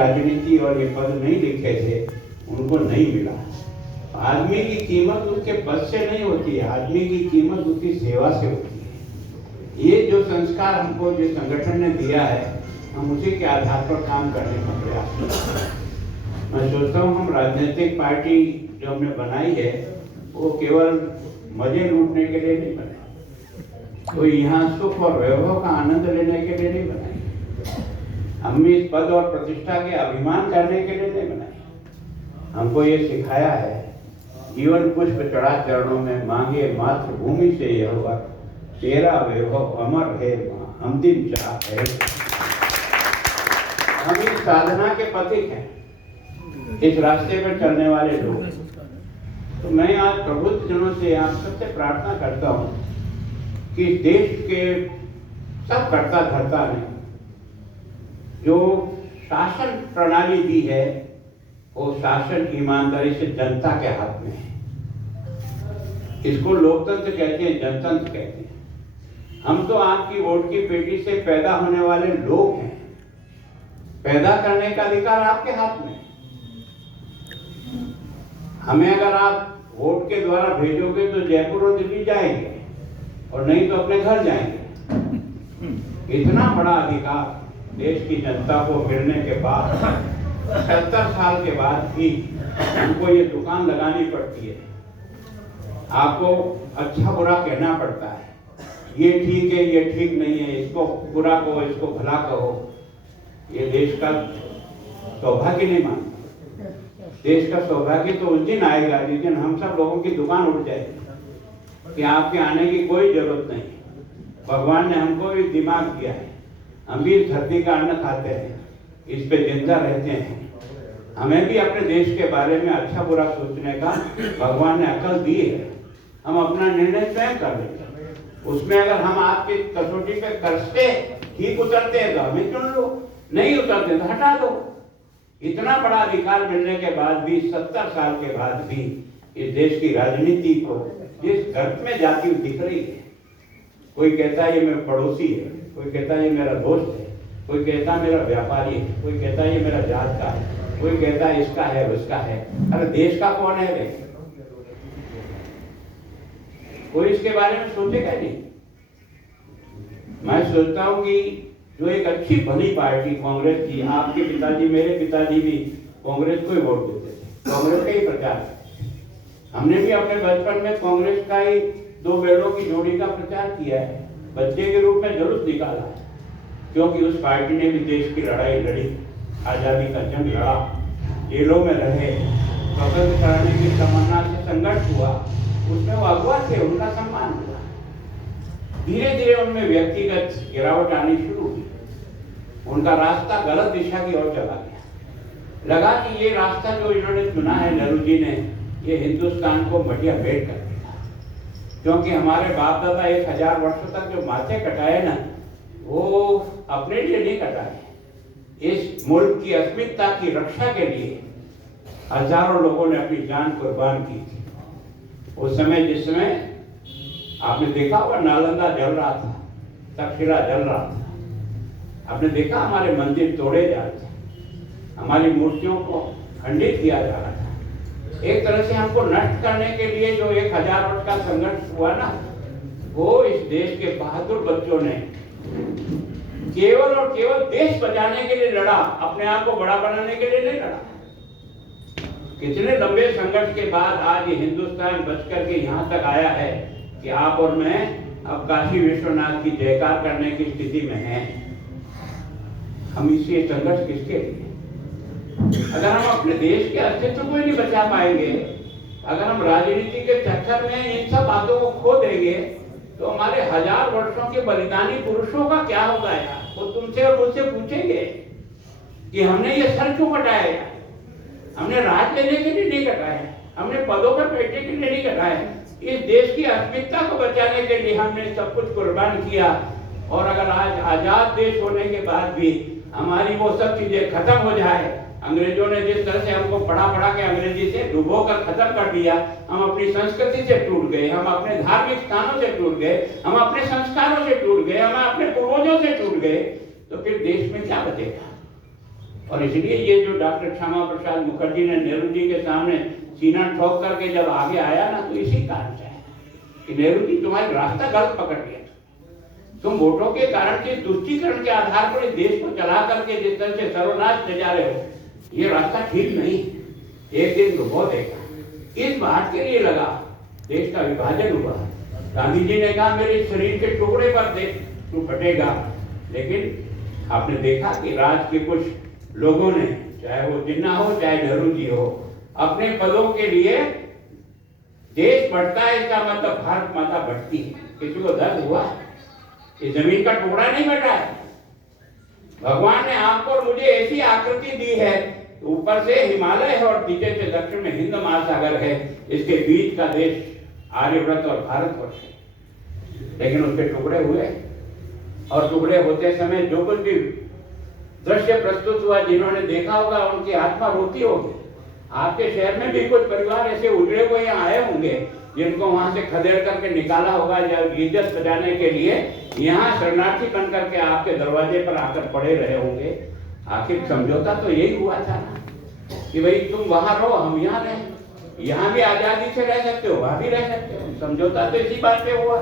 राजनीति और ये पद नहीं लिखे थे उनको नहीं मिला। आदमी की कीमत उसके पद से नहीं होती है, आदमी की कीमत उसकी सेवा से होती है। ये जो संस्कार हमको जिस संगठन ने दिया है, हम उसी के आधार पर काम करने का प्रयास करते हैं। मैं सोचता हूँ हम राजनीतिक पार्टी जो हमने बनाई है वो केवल मजे लूटने के लिए नहीं बनाई, कोई यहाँ सुख और वैभव का आनंद लेने के लिए नहीं बनाई, हम इस पद और प्रतिष्ठा के अभिमान करने के लिए नहीं बनाई। हमको ये सिखाया है, जीवन पुष्प चढ़ा चरणों में, मांगे मातृभूमि से यह वर, तेरा वैभव अमर है माँ, हम दिन चाह है। हम इस साधना के प्रतीक हैं, इस रास्ते पर चलने वाले लोग। तो मैं आज प्रबुद्ध जनों से आप सबसे प्रार्थना करता हूँ कि देश के सब कर्ता धर्ता ने जो शासन प्रणाली दी है वो शासन ईमानदारी से जनता के हाथ में है। इसको लोकतंत्र कहते हैं, जनतंत्र कहते हैं। हम तो आपकी वोट की पेटी से पैदा होने वाले लोग हैं, पैदा करने का अधिकार आपके हाथ में है। हमें अगर आप वोट के द्वारा भेजोगे तो जयपुर और दिल्ली जाएंगे और नहीं तो अपने घर जाएंगे। इतना बड़ा अधिकार देश की जनता को मिलने के बाद 70 साल के बाद भी हमको ये दुकान लगानी पड़ती है। आपको अच्छा बुरा कहना पड़ता है, ये ठीक है ये ठीक नहीं है, इसको बुरा कहो इसको भला कहो। ये देश का सौभाग्य नहीं मानता। देश का सौभाग्य तो उस दिन आएगा जिस दिन हम सब लोगों की दुकान उठ जाएगी कि आपके आने की कोई जरूरत नहीं। भगवान ने हमको भी दिमाग दिया है, हम भी इस धरती का अन्न खाते हैं, इस पे जिंदा रहते हैं। हमें भी अपने देश के बारे में अच्छा बुरा सोचने का भगवान ने अकल दी है। हम अपना निर्णय स्वयं कर लेंगे। उसमें अगर हम आपकी कसौटी पे करते ठीक उतरते हैं तो हमें चुन लो, नहीं उतरते तो हटा दो। इतना बड़ा अधिकार मिलने के बाद भी 70 साल के बाद भी इस देश की राजनीति को जिस गर्त में जाती हुई दिख रही है, कोई कहता है ये मेरा पड़ोसी है, कोई कहता है ये मेरा दोस्त है, कोई कहता है मेरा व्यापारी है, कोई कहता है ये मेरा जात का है, कोई कहता है इसका है उसका है। अरे देश का कौन है रे? कोई इसके बारे में सोचेगा नहीं। मैं सोचता हूँ कि जो एक अच्छी भली पार्टी कांग्रेस थी, आपके पिताजी मेरे पिताजी भी कांग्रेस को ही वोट देते थे, कांग्रेस का ही प्रचार। हमने भी अपने बचपन में कांग्रेस का ही दो बैलों की जोड़ी का प्रचार किया है, बच्चे के रूप में जुलूस निकाला है, क्योंकि उस पार्टी ने भी देश की लड़ाई लड़ी, आजादी का जंग लड़ा, जेलों में रहे, स्वतंत्र कराने की तमन्ना से संघर्ष हुआ, उसमें वो अगुवा थे, उनका सम्मान हुआ। धीरे धीरे उनमें व्यक्तिगत गिरावट आनी शुरू हुई, उनका रास्ता गलत दिशा की ओर चला गया। लगा कि ये रास्ता जो इन्होंने चुना है नेहरू जी ने, ये हिंदुस्तान को मटिया मेट कर देगा। क्योंकि हमारे बाप दादा 1000 वर्षों तक जो माथे कटाए ना, वो अपने लिए नहीं कटाए, इस मुल्क की अस्मिता की रक्षा के लिए हजारों लोगों ने अपनी जान कुर्बान की थी। उस समय जिस समय आपने देखा होगा नालंदा जल रहा था, तक्षशिला जल रहा था, आपने देखा हमारे मंदिर तोड़े जा रहे थे, हमारी मूर्तियों को खंडित किया जा रहा था। एक तरह से हमको नष्ट करने के लिए जो 1000 वर्ष का संघर्ष हुआ ना, वो इस देश के बहादुर बच्चों ने केवल और केवल देश बचाने के लिए लड़ा, अपने आप को बड़ा बनाने के लिए नहीं लड़ा। कितने लंबे संघर्ष के बाद आज ये हिंदुस्तान बच करके यहाँ तक आया है कि आप और मैं अब काशी विश्वनाथ की जयकार करने की स्थिति में हैं। हम इसी संघर्ष किसके लिए? अगर हम अपने देश के अस्तित्व को ही नहीं बचा पाएंगे, अगर हम राजनीति के चक्कर में इन सब बातों को खो देंगे, तो हमारे 1000 वर्षों के बलिदानी पुरुषों का क्या होगा यार? वो तुमसे और मुझसे पूछेंगे कि हमने ये सर क्यों कटाया? हमने राज लेने के लिए नहीं कटाया, हमने पदों पर बैठने के लिए नहीं कटाया, इस देश की अस्मिता को बचाने के लिए हमने सब कुछ कुर्बान किया। और अगर आज आजाद देश होने के बाद भी हमारी वो सब चीजें खत्म हो जाए, अंग्रेजों ने जिस तरह से हमको पढ़ा के अंग्रेजी से डुबो कर खत्म कर दिया, हम अपनी संस्कृति से टूट गए, हम अपने धार्मिक स्थानों से टूट गए, हम अपने संस्कारों से टूट गए, हम अपने पूर्वजों से टूट गए, तो फिर देश में क्या बचेगा? और इसलिए ये जो डॉक्टर श्यामा प्रसाद मुखर्जी ने नेहरू जी के सामने सीना ठोक करके जब आगे आया ना, तो इसी कारण से कि नेहरू जी तुम्हारी रास्ता गलत पकड़ लिया, तुम वोटों के कारण से तुष्टीकरण के आधार पर इस देश को चला करके जिस तरह से सर्वनाश ले जा रहे हो, ये रास्ता ठीक नहीं। एक दिन डुबो देगा। इस बात के लिए लगा, देश का विभाजन हुआ। गांधी जी ने कहा मेरे शरीर के टुकड़े पर दे तू फटेगा, लेकिन आपने देखा कि राज्य के कुछ लोगों ने, चाहे वो जिन्ना हो चाहे नेहरू जी हो, अपने पदों के लिए देश बढ़ता है इसका मतलब भारत माता बढ़ती है। किसी को दर्द हुआ? ये जमीन का टुकड़ा नहीं बैठा है। भगवान ने आपको और मुझे ऐसी आकृति दी है, ऊपर से हिमालय है और नीचे से दक्षिण में हिंद महासागर है, इसके बीच का देश आर्यव्रत और भारतवर्ष है। लेकिन उसके टुकड़े हुए, और टुकड़े होते समय जो कुछ भी दृश्य प्रस्तुत हुआ, जिन्होंने देखा होगा उनकी आत्मा रोती होगी। आपके शहर में भी कुछ परिवार ऐसे उजड़े हुए यहाँ आए होंगे, जिनको वहां से खदेड़ करके निकाला होगा या इज्जत बचाने के लिए यहाँ शरणार्थी बन करके आपके दरवाजे पर आकर पड़े रहे होंगे। आखिर समझौता तो यही हुआ था ना कि भाई तुम वहां रहो, हम यहाँ रहें। यहाँ भी आजादी से रह सकते हो, वहां भी रह सकते हो। समझौता तो इसी बात पे हुआ,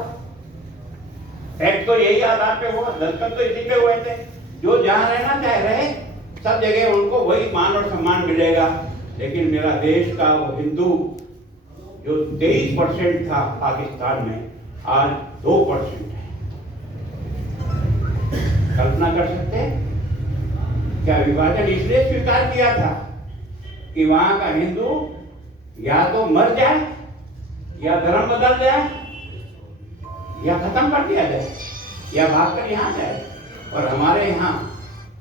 एक्ट तो यही आधार पे हुआ, दस्तखत तो इसी पे हुए थे। जो जहाँ रहना चाहे रहे, सब जगह उनको वही मान और सम्मान मिलेगा। लेकिन मेरा देश का वो हिंदू जो 23% था पाकिस्तान में, आज 2% है। कल्पना कर सकते हैं क्या? विभाजन इसलिए स्वीकार किया था कि वहां का हिंदू या तो मर जाए, या धर्म बदल जाए, या खत्म कर दिया जाए, या भागकर यहाँ जाए। और हमारे यहाँ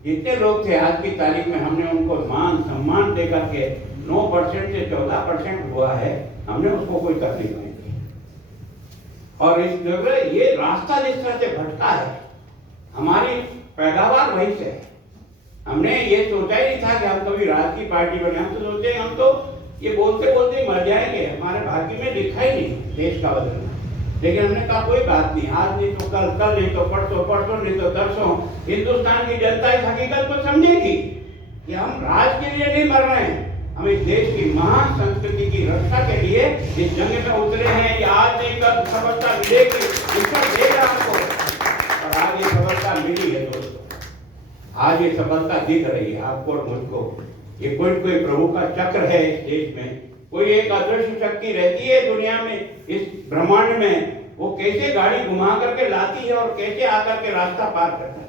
जितने लोग थे आज की तारीख में, हमने उनको मान सम्मान देकर के 9% से 14% हुआ है, हमने उसको कोई तकलीफ नहीं दी। और इस जगह ये रास्ता जिस तरह से भटका है, हमारी पैदावार वहीं से है। हमने ये सोचा ही नहीं था कि हम कभी राज की पार्टी बने। हम तो सोचे हम तो ये बोलते बोलते मर जाएंगे, हमारे भाग्य में लिखा ही नहीं देश का बदलना। लेकिन हमने कहा कोई बात नहीं, आज नहीं तो कल, कल नहीं तो परसों, परसों नहीं तो तरसों, हिंदुस्तान की जनता इस हकीकत को समझेगी कि हम राज के लिए नहीं मर रहे हैं, हम इस देश की महान संस्कृति की रक्षा के लिए इस जंग में उतरे हैं। ये आज नहीं कल सफलता मिलेगी, ईश्वर देगा हमको। और आज ये सफलता मिली है दोस्तों, आज ये सफलता दिख रही है आपको और मुझको। ये कोई कोई प्रभु का चक्र है इस देश में, कोई एक अदृश्य शक्ति रहती है दुनिया में, इस ब्रह्मांड में। वो कैसे गाड़ी घुमा करके लाती है और कैसे आकर के रास्ता पार करता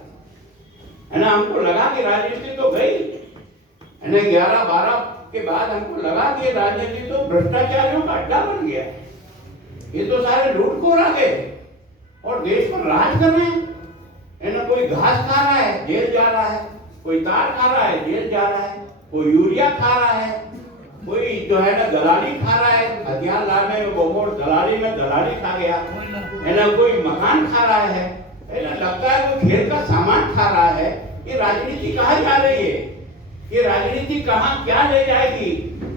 है ना। हमको लगा कि राजनीति तो गई है ना, 11-12 के बाद हमको लगा कि राजनीति तो भ्रष्टाचारियों का अड्डा बन गया है। ये तो सारे लूटखोर आ गए और देश पर राज कर रहे हैं है ना। कोई घास खा रहा है, जेल जा रहा है, कोई तार खा रहा है, जेल जा रहा है, कोई यूरिया खा रहा है, कोई जो है ना दलाली खा रहा है, हथियार लाने में बोमोड़ दलाली में दलाली खा गया है ना, कोई मकान खा रहा है ना, लगता है कोई खेल का सामान खा रहा है। ये राजनीति कहाँ जा रही है? ये राजनीति कहाँ क्या ले जाएगी?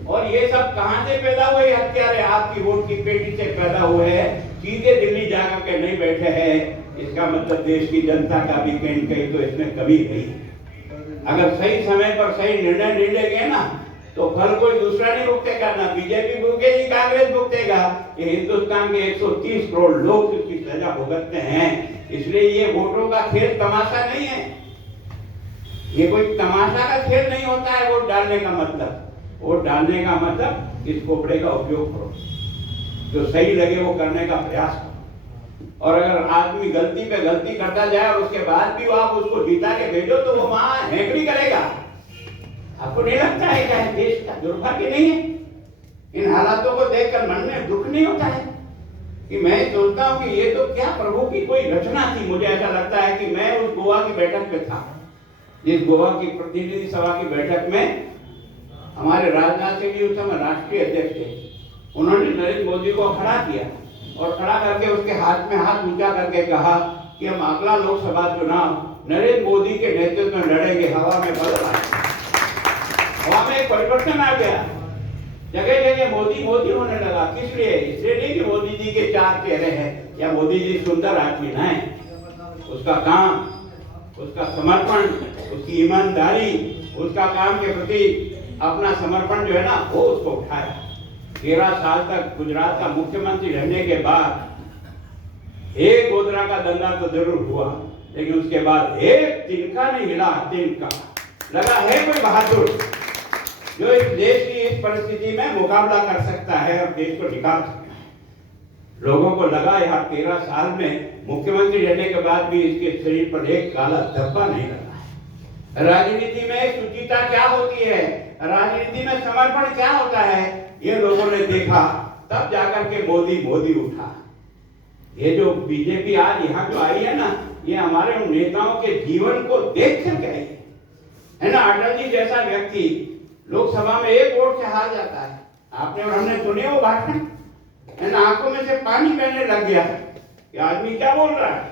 और ये सब कहाँ से पैदा हुए हत्यारे? आपकी वोट की पेटी से पैदा हुए हैं, सीधे दिल्ली जाकर के नहीं बैठे हैं। इसका मतलब देश की जनता का भी कहीं कहीं तो इसमें कमी गई। अगर सही समय पर सही निर्णय ले लेंगे ना, तो फल कोई दूसरा नहीं भुगतेगा, ना बीजेपी भुगतेगी, कांग्रेस भुगतेगा। ये हिंदुस्तान के 130 करोड़ लोग इसकी सजा भुगतते हैं। इसलिए ये वोटों का खेल तमाशा नहीं है, ये कोई तमाशा का खेल नहीं होता है। वोट डालने का मतलब, वोट डालने का मतलब इस कोपड़े का उपयोग करो, जो सही लगे वो करने का प्रयास करो। और अगर आदमी गलती पे गलती करता जाए और उसके बाद भी आप उसको जीता के भेजो, तो वो वहां हैंकड़ी करेगा। आपको नहीं लगता है क्या देश का दुर्भाग्य नहीं है? इन हालातों को देखकर मन में दुख नहीं होता है कि मैं सोचता हूँ कि ये तो क्या प्रभु की कोई रचना थी। मुझे ऐसा लगता है कि मैं उस गोवा की बैठक पे था, जिस गोवा की प्रतिनिधि सभा की बैठक में हमारे राजनाथ सिंह जी उस समय राष्ट्रीय अध्यक्ष थे। उन्होंने नरेंद्र मोदी को खड़ा किया और खड़ा करके उसके हाथ में हाथ ऊंचा करके कहा कि हम अगला लोकसभा चुनाव नरेंद्र मोदी के नेतृत्व में लड़ेंगे। हवा में बदल आया, हवा में एक परिवर्तन आ गया, जगह जगह मोदी मोदी होने लगा। किस लिए? इसलिए नहीं कि मोदी जी के 4 चेहरे हैं या मोदी जी सुंदर आदमी नहीं। उसका काम, उसका समर्पण, उसकी ईमानदारी, उसका काम के प्रति अपना समर्पण जो है ना वो उसको उठाया। 13 साल तक गुजरात का मुख्यमंत्री रहने के बाद एक गोधरा का दंगा तो जरूर हुआ, लेकिन उसके बाद एक तिनका नहीं हिला। तिनका लगा है कोई बहादुर जो इस देश की इस परिस्थिति में मुकाबला कर सकता है और देश को निकाल सकता है। लोगों को लगा यार 13 साल में मुख्यमंत्री रहने के बाद भी इसके शरीर पर एक काला धब्बा नहीं लगा है। राजनीति में शुचिता क्या होती है, राजनीति में समर्पण क्या होता है, ये लोगों ने देखा। तब जाकर के मोदी उठा। ये जो बीजेपी आज यहाँ जो आई है ना, ये हमारे उन नेताओं के जीवन को देख कर गई है ना। अटल जी जैसा व्यक्ति लोकसभा में एक वोट से हार जाता है। आपने और हमने सुने वो भाषण है ना, आंखों में से पानी बहने लग गया कि आदमी क्या बोल रहा है।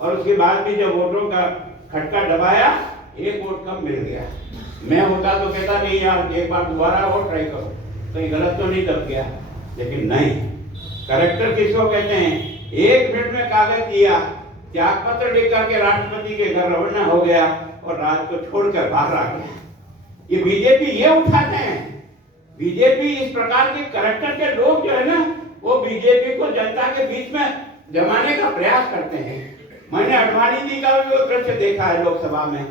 और उसके बाद भी जब वोटों का खटका दबाया, एक वोट कम मिल गया। मैं होता तो कहता नहीं यार एक बार दोबारा और ट्राई करो, कहीं गलत तो नहीं दब गया। लेकिन नहीं, करेक्टर किसको कहते हैं? 1 मिनट में कागज दिया, त्याग पत्र लिख करके राष्ट्रपति के घर रवाना हो गया और राज को छोड़कर बाहर आ गया। ये बीजेपी ये उठाते हैं। बीजेपी इस प्रकार के करेक्टर के लोग जो है ना, वो बीजेपी को जनता के बीच में जमाने का प्रयास करते हैं। मैंने अडवाणी जी का भी वो दृश्य देखा है लोकसभा में।